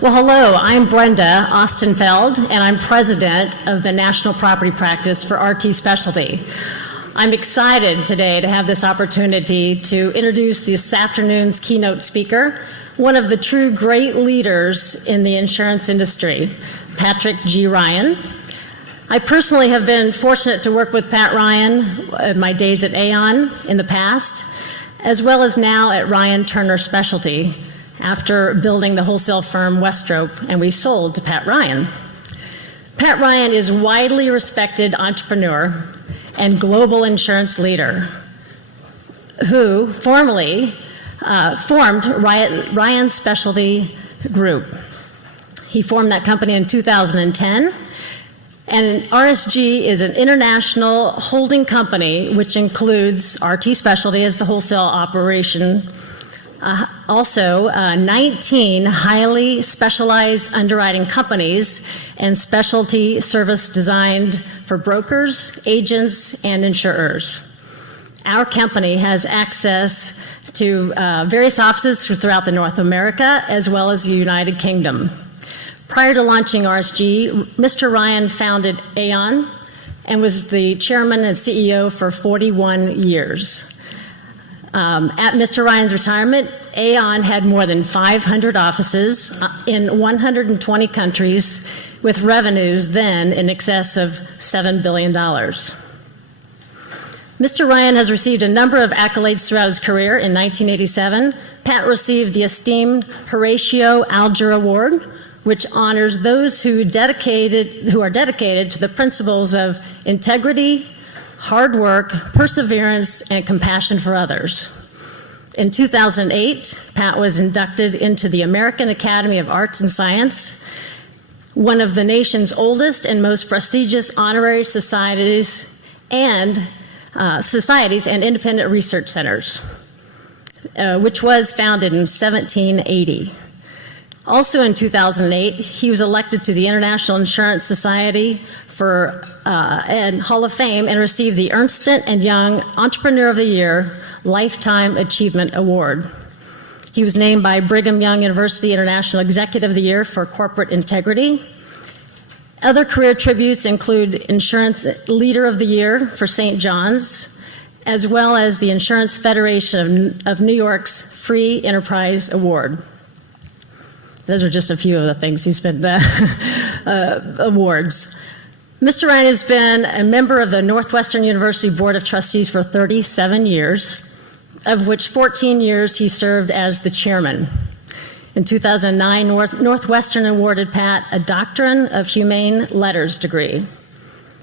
Well, hello, I'm Brenda Ostenfeld, and I'm president of the National Property Practice for RT Specialty. I'm excited today to have this opportunity to introduce this afternoon's keynote speaker, one of the true great leaders in the insurance industry, Patrick G. Ryan. I personally have been fortunate to work with Pat Ryan in my days at Aon in the past, as well as now at Ryan Turner Specialty, after building the wholesale firm Westrope, and we sold to Pat Ryan. Pat Ryan is a widely respected entrepreneur and global insurance leader who formerly formed Ryan Specialty Group. He formed that company in 2010, and RSG is an international holding company which includes RT Specialty as the wholesale operation. Also, 19 highly specialized underwriting companies and specialty service designed for brokers, agents, and insurers. Our company has access to various offices throughout the North America as well as the United Kingdom. Prior to launching RSG, Mr. Ryan founded Aon and was the chairman and CEO for 41 years. At Mr. Ryan's retirement, Aon had more than 500 offices in 120 countries with revenues then in excess of $7 billion. Mr. Ryan has received a number of accolades throughout his career. In 1987, Pat received the esteemed Horatio Alger Award, which honors those who are dedicated to the principles of integrity, hard work, perseverance, and compassion for others. In 2008, Pat was inducted into the American Academy of Arts and Science, one of the nation's oldest and most prestigious honorary societies and independent research centers, which was founded in 1780. Also in 2008, he was elected to the International Insurance Society and Hall of Fame and received the Ernst & Young Entrepreneur of the Year Lifetime Achievement Award. He was named by Brigham Young University International Executive of the Year for Corporate Integrity. Other career tributes include Insurance Leader of the Year for St. John's, as well as the Insurance Federation of New York's Free Enterprise Award. Those are just a few of the things he's been awards. Mr. Ryan has been a member of the Northwestern University Board of Trustees for 37 years, of which 14 years he served as the chairman. In 2009, Northwestern awarded Pat a Doctrine of Humane Letters degree.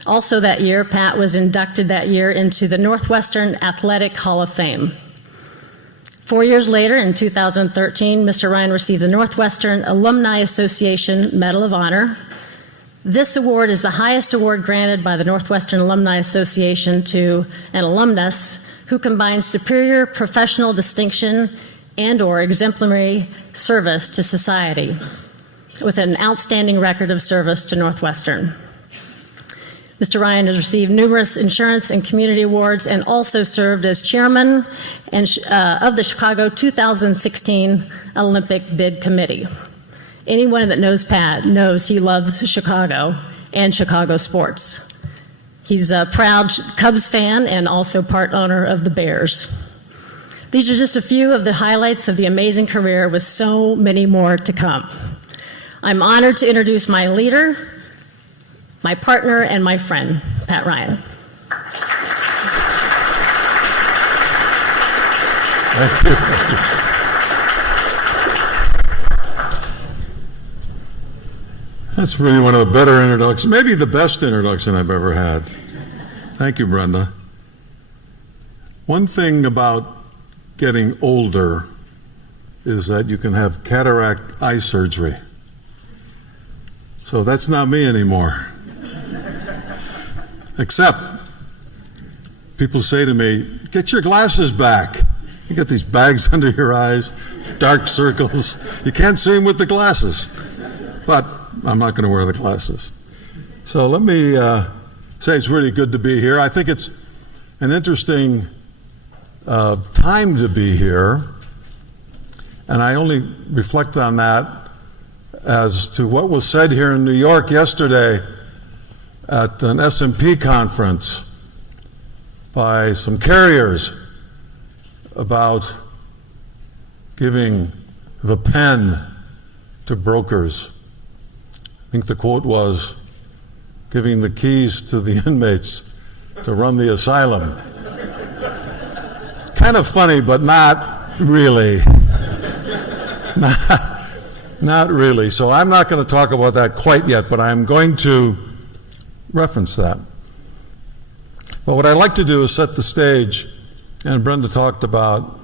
Also that year, Pat was inducted that year into the Northwestern Athletic Hall of Fame. 4 years later, in 2013, Mr. Ryan received the Northwestern Alumni Association Medal of Honor. This award is the highest award granted by the Northwestern Alumni Association to an alumnus who combines superior professional distinction and/or exemplary service to society with an outstanding record of service to Northwestern. Mr. Ryan has received numerous insurance and community awards and also served as chairman of the Chicago 2016 Olympic Bid Committee. Anyone that knows Pat knows he loves Chicago and Chicago sports. He's a proud Cubs fan and also part owner of the Bears. These are just a few of the highlights of the amazing career with so many more to come. I'm honored to introduce my leader, my partner, and my friend, Pat Ryan. Thank you. That's really one of the better introductions, maybe the best introduction I've ever had. Thank you, Brenda. One thing about getting older is that you can have cataract eye surgery. So that's not me anymore. Except people say to me, get your glasses back. You got these bags under your eyes, dark circles. You can't see them with the glasses. But I'm not going to wear the glasses. So let me say it's really good to be here. I think it's an interesting time to be here. And I only reflect on that as to what was said here in New York yesterday at an S&P conference by some carriers about giving the pen to brokers. I think the quote was, giving the keys to the inmates to run the asylum. Kind of funny, but not really. Not really. So I'm not going to talk about that quite yet, but I'm going to reference that. But what I'd like to do is set the stage, and Brenda talked about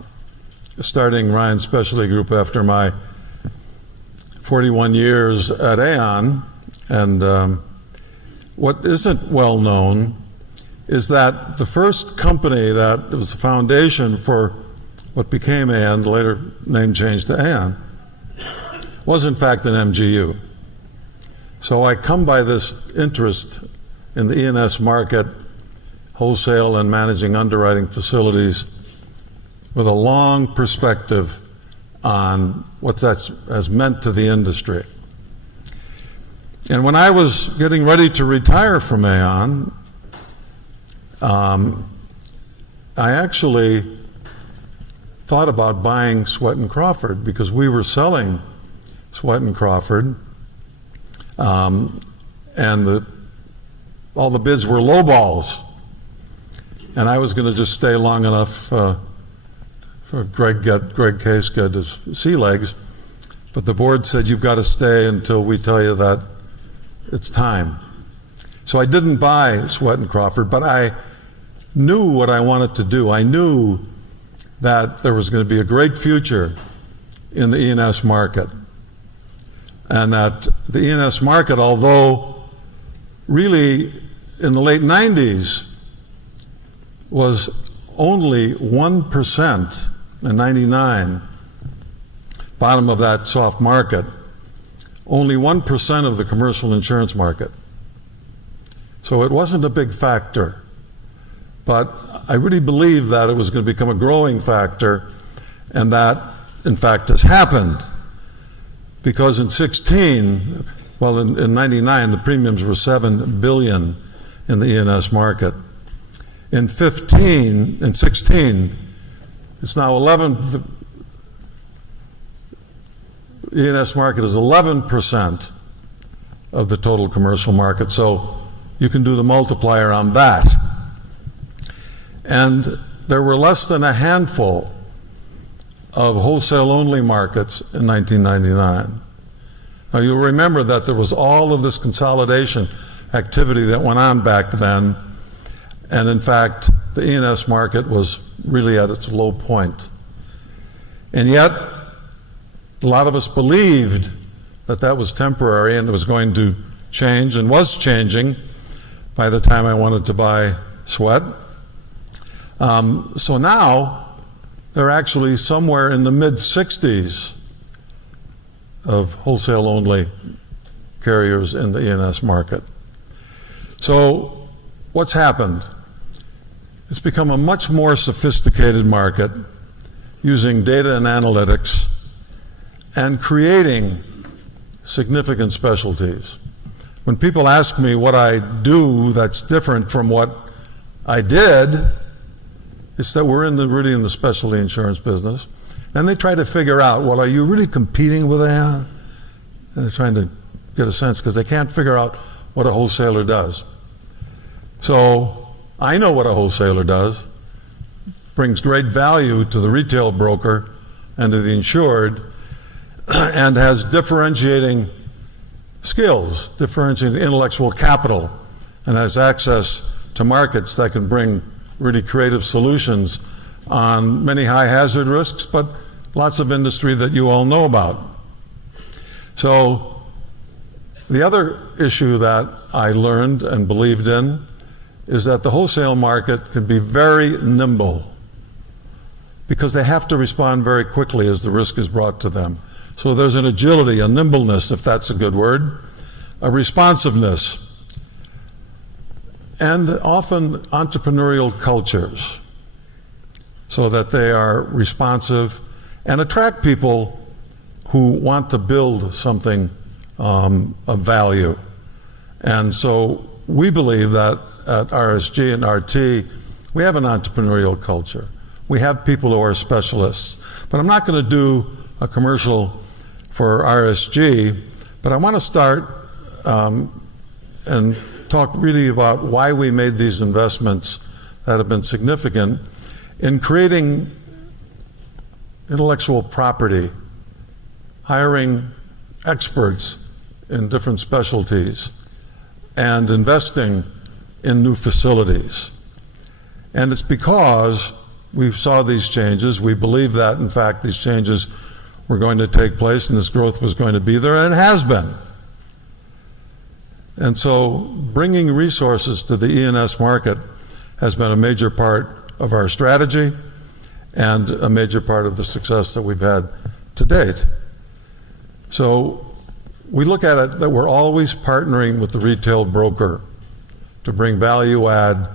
starting Ryan's Specialty Group after my 41 years at Aon, and what isn't well known is that the first company that was the foundation for what became Aon, later name changed to Aon, was in fact an MGU. So I come by this interest in the E&S market, wholesale and managing underwriting facilities, with a long perspective on what that has meant to the industry. And when I was getting ready to retire from Aon, I actually thought about buying Sweat & Crawford because we were selling Sweat & Crawford, and all the bids were low balls. And I was going to just stay long enough for Greg Case get his sea legs, but the board said, you've got to stay until we tell you that it's time. So I didn't buy Sweat & Crawford, but I knew what I wanted to do. I knew that there was going to be a great future in the E&S market, and that the E&S market, although really in the late 90s was only 1% in 99, bottom of that soft market, only 1% of the commercial insurance market. So it wasn't a big factor. But I really believe that it was going to become a growing factor, and that, in fact, has happened. Because in 16, well, in 99, the premiums were $7 billion in the E&S market. In 16, it's now 11, the E&S market is 11% of the total commercial market, so you can do the multiplier on that. And there were less than a handful of wholesale-only markets in 1999. Now, you'll remember that there was all of this consolidation activity that went on back then, and in fact, the E&S market was really at its low point. And yet, a lot of us believed that that was temporary and it was going to change, and was changing by the time I wanted to buy Sweat. So now, they're actually somewhere in the mid-60s of wholesale-only carriers in the E&S market. So what's happened? It's become a much more sophisticated market using data and analytics and creating significant specialties. When people ask me what I do that's different from what I did, it's that we're really in the specialty insurance business. And they try to figure out, well, are you really competing with Aon? And they're trying to get a sense because they can't figure out what a wholesaler does. So I know what a wholesaler does. Brings great value to the retail broker and to the insured, and has differentiating skills, differentiating intellectual capital, and has access to markets that can bring really creative solutions on many high hazard risks, but lots of industry that you all know about. So the other issue that I learned and believed in is that the wholesale market can be very nimble because they have to respond very quickly as the risk is brought to them. So there's an agility, a nimbleness, if that's a good word, a responsiveness, and often entrepreneurial cultures, so that they are responsive and attract people who want to build something of value. And so we believe that at RSG and RT, we have an entrepreneurial culture. We have people who are specialists. But I'm not going to do a commercial for RSG, but I want to start and talk really about why we made these investments that have been significant in creating intellectual property, hiring experts in different specialties, and investing in new facilities. And it's because we saw these changes. We believe that, in fact, these changes were going to take place and this growth was going to be there, and it has been. And so bringing resources to the E&S market has been a major part of our strategy and a major part of the success that we've had to date. So we look at it that we're always partnering with the retail broker to bring value add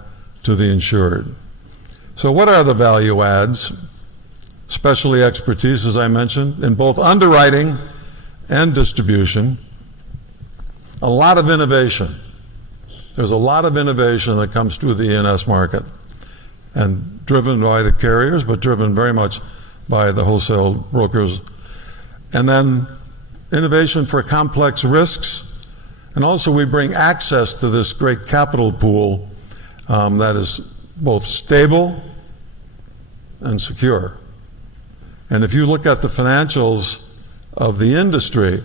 to the insured. So what are the value adds? Specialty expertise, as I mentioned, in both underwriting and distribution. A lot of innovation. There's a lot of innovation that comes through the E&S market, and driven by the carriers, but driven very much by the wholesale brokers. And then innovation for complex risks, and also we bring access to this great capital pool that is both stable and secure. And if you look at the financials of the industry,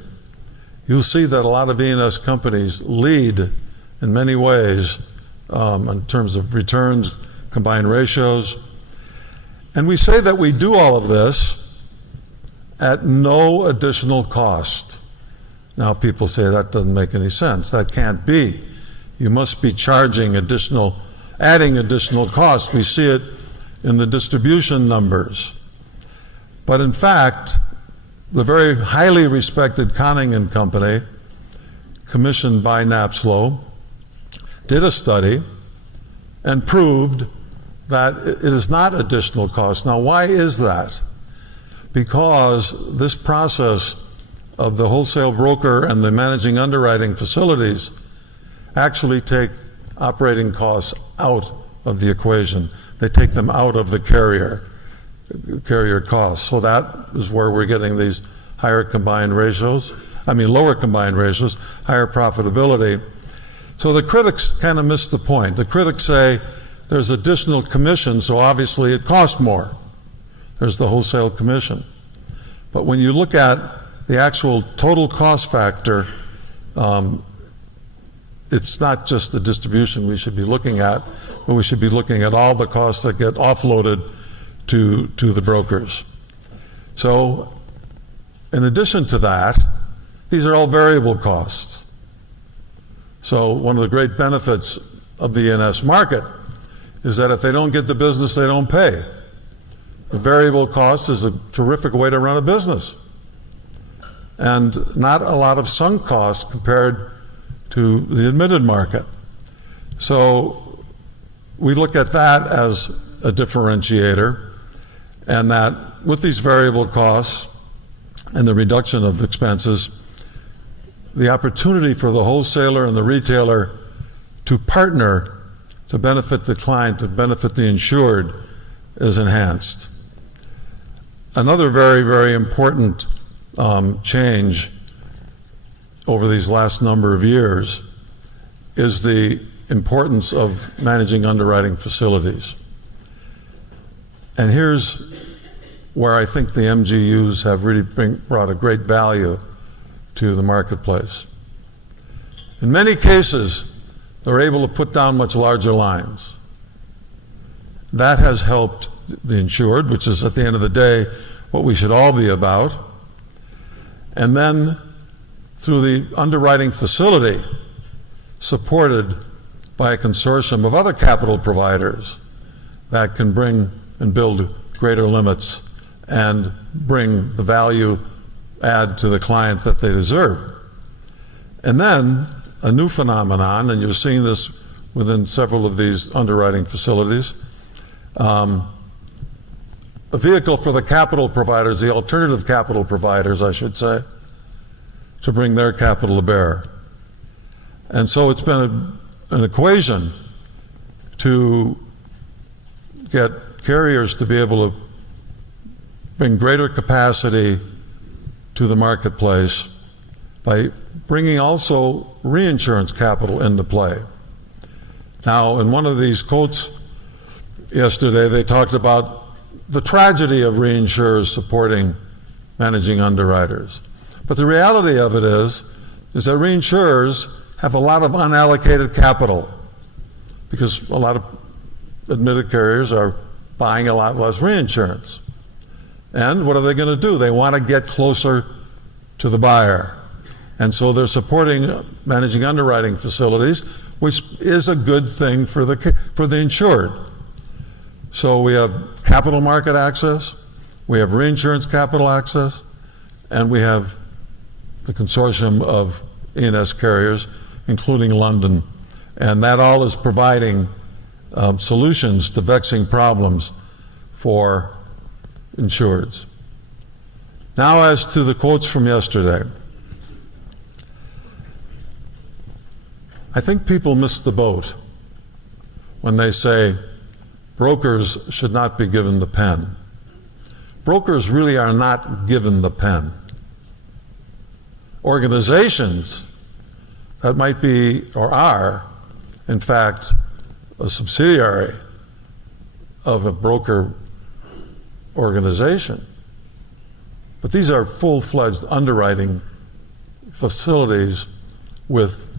you'll see that a lot of E&S companies lead in many ways in terms of returns, combined ratios. And we say that we do all of this at no additional cost. Now people say that doesn't make any sense. That can't be. You must be charging additional, adding additional costs. We see it in the distribution numbers. But in fact, the very highly respected Conning & Company, commissioned by NAPSLO, did a study and proved that it is not additional cost. Now, why is that? Because this process of the wholesale broker and the managing underwriting facilities actually take operating costs out of the equation. They take them out of the carrier costs. So that is where we're getting these higher combined ratios, lower combined ratios, higher profitability. So the critics kind of miss the point. The critics say there's additional commission, so obviously it costs more. There's the wholesale commission. But when you look at the actual total cost factor, it's not just the distribution we should be looking at, but we should be looking at all the costs that get offloaded to the brokers. So in addition to that, these are all variable costs. So one of the great benefits of the E&S market is that if they don't get the business, they don't pay. The variable cost is a terrific way to run a business. And not a lot of sunk costs compared to the admitted market. So we look at that as a differentiator, and that with these variable costs and the reduction of expenses, the opportunity for the wholesaler and the retailer to partner to benefit the client, to benefit the insured, is enhanced. Another very, very important change over these last number of years is the importance of managing underwriting facilities. And here's where I think the MGUs have really brought a great value to the marketplace. In many cases, they're able to put down much larger lines. That has helped the insured, which is at the end of the day what we should all be about. And then through the underwriting facility, supported by a consortium of other capital providers that can bring and build greater limits and bring the value add to the client that they deserve. And then a new phenomenon, and you're seeing this within several of these underwriting facilities, a vehicle for the capital providers, the alternative capital providers, I should say, to bring their capital to bear. And so it's been an equation to get carriers to be able to bring greater capacity to the marketplace by bringing also reinsurance capital into play. Now, in one of these quotes yesterday, they talked about the tragedy of reinsurers supporting managing underwriters. But the reality of it is that reinsurers have a lot of unallocated capital because a lot of admitted carriers are buying a lot less reinsurance. And what are they going to do? They want to get closer to the buyer. And so they're supporting managing underwriting facilities, which is a good thing for the insured. So we have capital market access, we have reinsurance capital access, and we have the consortium of E&S carriers, including London. And that all is providing solutions to vexing problems for insureds. Now, as to the quotes from yesterday, I think people miss the boat when they say brokers should not be given the pen. Brokers really are not given the pen. Organizations that might be or are, in fact, a subsidiary of a broker organization. But these are full-fledged underwriting facilities with,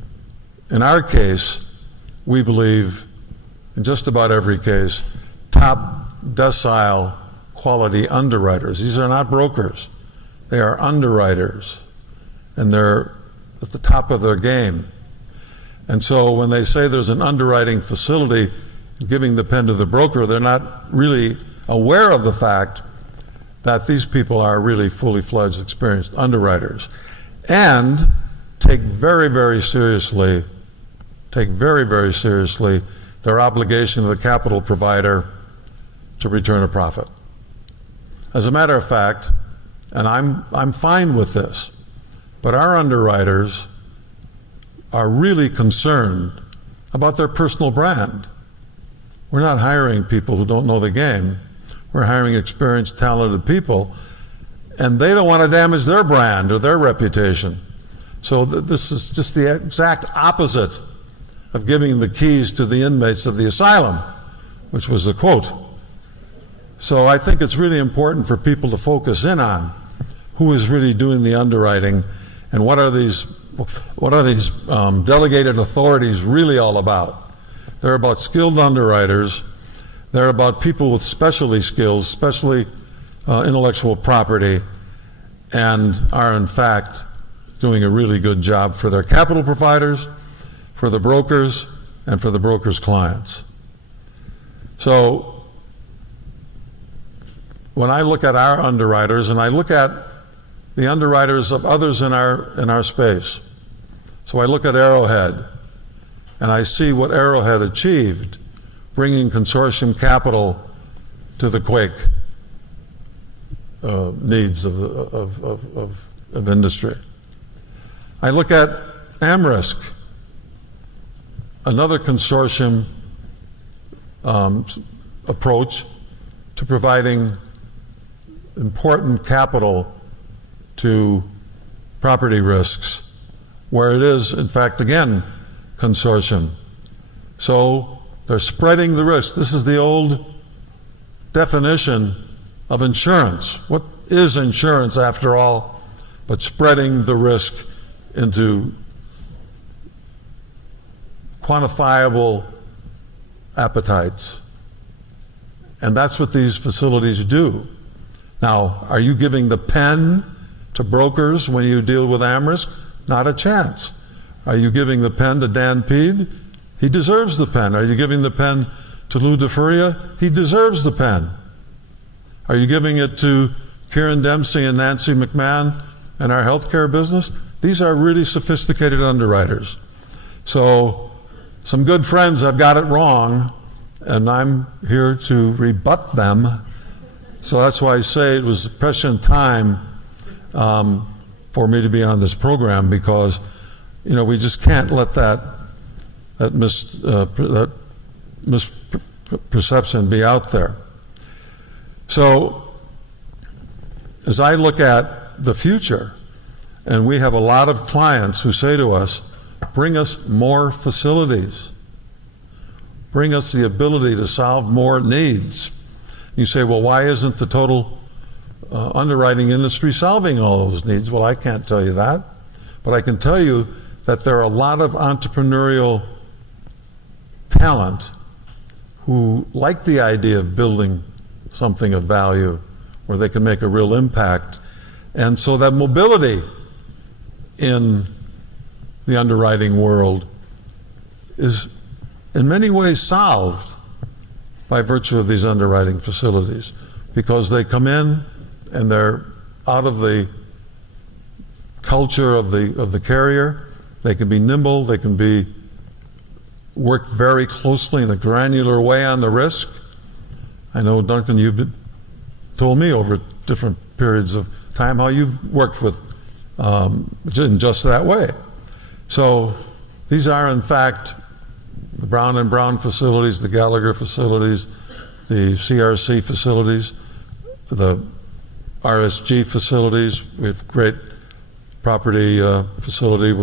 in our case, we believe, in just about every case, top decile quality underwriters. These are not brokers. They are underwriters, and they're at the top of their game. And so when they say there's an underwriting facility giving the pen to the broker, they're not really aware of the fact that these people are really fully fledged, experienced underwriters and take very, very seriously their obligation to the capital provider to return a profit. As a matter of fact, and I'm fine with this, but our underwriters are really concerned about their personal brand. We're not hiring people who don't know the game. We're hiring experienced, talented people, and they don't want to damage their brand or their reputation. So this is just the exact opposite of giving the keys to the inmates of the asylum, which was the quote. So I think it's really important for people to focus in on who is really doing the underwriting and what are these delegated authorities really all about. They're about skilled underwriters. They're about people with specialty skills, especially intellectual property, and are in fact doing a really good job for their capital providers, for the brokers, and for the brokers' clients. So when I look at our underwriters and I look at the underwriters of others in our space, so I look at Arrowhead and I see what Arrowhead achieved bringing consortium capital to the quake needs of industry. I look at AmRisk, another consortium approach to providing important capital to property risks, where it is, in fact, again, consortium. So they're spreading the risk. This is the old definition of insurance. What is insurance, after all, but spreading the risk into quantifiable appetites? And that's what these facilities do. Now, are you giving the pen to brokers when you deal with AmRisk? Not a chance. Are you giving the pen to Dan Peed? He deserves the pen. Are you giving the pen to Lou DeFuria? He deserves the pen. Are you giving it to Kieran Dempsey and Nancy McMahon and our healthcare business? These are really sophisticated underwriters. So some good friends have got it wrong, and I'm here to rebut them. So that's why I say it was prescient time for me to be on this program, because, you know, we just can't let that misperception be out there. So as I look at the future, and we have a lot of clients who say to us, bring us more facilities. Bring us the ability to solve more needs. You say, well, why isn't the total underwriting industry solving all those needs? Well, I can't tell you that, but I can tell you that there are a lot of entrepreneurial talent who like the idea of building something of value where they can make a real impact. And so that mobility in the underwriting world is in many ways solved by virtue of these underwriting facilities, because they come in and they're out of the culture of the carrier. They can be nimble, they can work very closely in a granular way on the risk. I know, Duncan, you've told me over different periods of time how you've worked with in just that way. So these are, in fact, the Brown and Brown facilities, the Gallagher facilities, the CRC facilities, the RSG facilities. We have a great property facility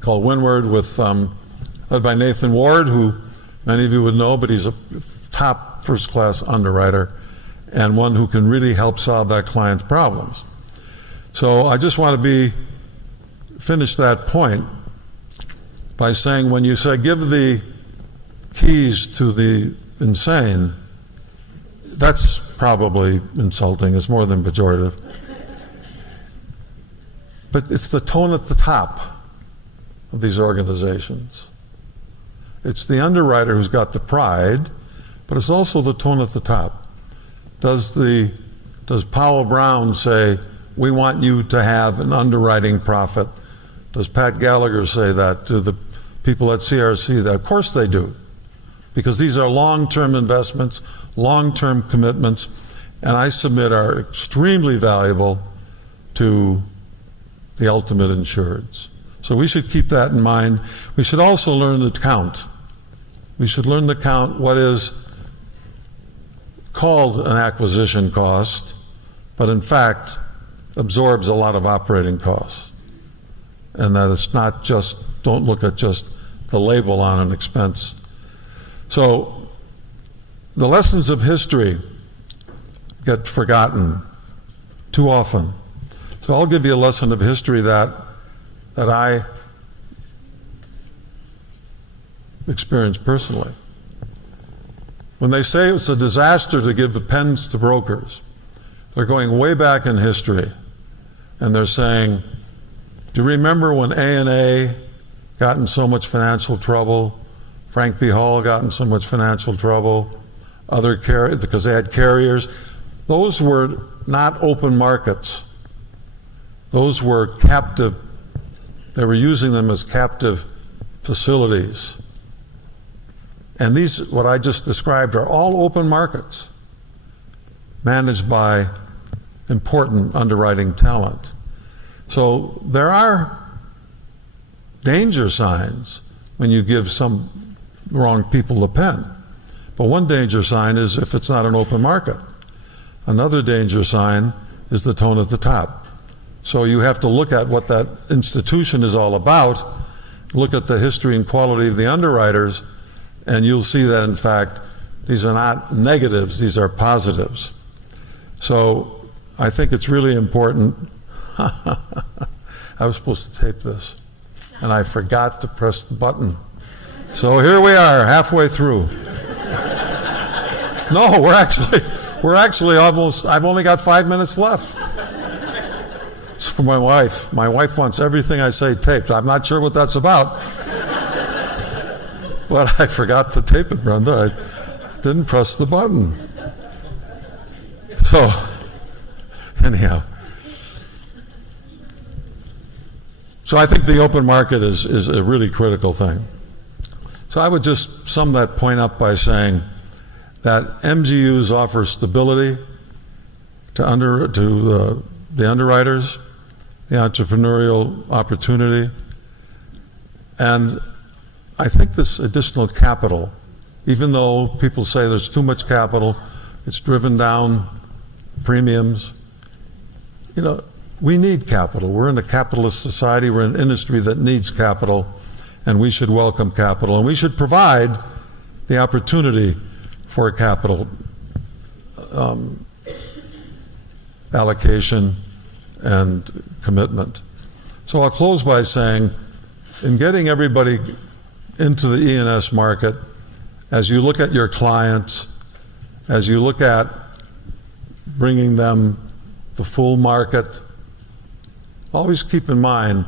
called Windward, led by Nathan Ward, who many of you would know, but he's a top first-class underwriter and one who can really help solve that client's problems. So I just want to finish that point by saying, when you say give the keys to the insane, that's probably insulting. It's more than pejorative. But it's the tone at the top of these organizations. It's the underwriter who's got the pride, but it's also the tone at the top. Does Powell Brown say, we want you to have an underwriting profit? Does Pat Gallagher say that? Do the people at CRC that? Of course they do, because these are long-term investments, long-term commitments, and I submit are extremely valuable to the ultimate insureds. So we should keep that in mind. We should also learn to count. We should learn to count what is called an acquisition cost, but in fact absorbs a lot of operating costs. And that it's not just, don't look at just the label on an expense. So the lessons of history get forgotten too often. So I'll give you a lesson of history that I experienced personally. When they say it's a disaster to give the pens to brokers, they're going way back in history, and they're saying, do you remember when A&A got in so much financial trouble? Frank B. Hall got in so much financial trouble, because they had carriers. Those were not open markets. Those were captive. They were using them as captive facilities. And these, what I just described, are all open markets managed by important underwriting talent. So there are danger signs when you give some wrong people the pen. But one danger sign is if it's not an open market. Another danger sign is the tone at the top. So you have to look at what that institution is all about, look at the history and quality of the underwriters, and you'll see that, in fact, these are not negatives, these are positives. So I think it's really important. I was supposed to tape this, and I forgot to press the button. So here we are, halfway through. No, we're actually almost, I've only got 5 minutes left. It's for my wife. My wife wants everything I say taped. I'm not sure what that's about. But I forgot to tape it, Brenda. I didn't press the button. So, anyhow. So I think the open market is a really critical thing. So I would just sum that point up by saying that MGUs offer stability to the underwriters. the entrepreneurial opportunity. And I think this additional capital, even though people say there's too much capital, it's driven down premiums, you know, we need capital. We're in a capitalist society. We're in an industry that needs capital, and we should welcome capital. And we should provide the opportunity for capital allocation and commitment. So I'll close by saying, in getting everybody into the E&S market, as you look at your clients, as you look at bringing them the full market, always keep in mind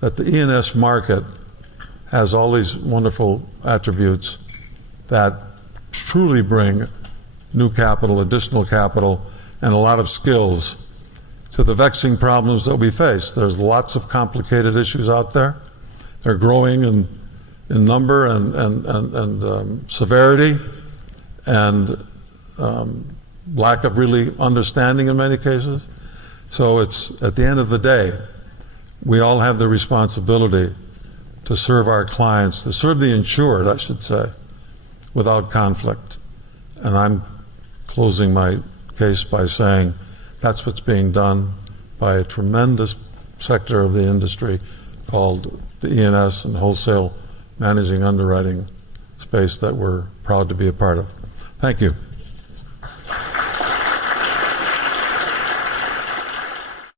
that the E&S market has all these wonderful attributes that truly bring new capital, additional capital, and a lot of skills to the vexing problems that we face. There's lots of complicated issues out there. They're growing in number and severity, and lack of really understanding in many cases. So it's, at the end of the day, we all have the responsibility to serve our clients, to serve the insured, I should say, without conflict. And I'm closing my case by saying that's what's being done by a tremendous sector of the industry called the E&S and wholesale managing underwriting space that we're proud to be a part of. Thank you.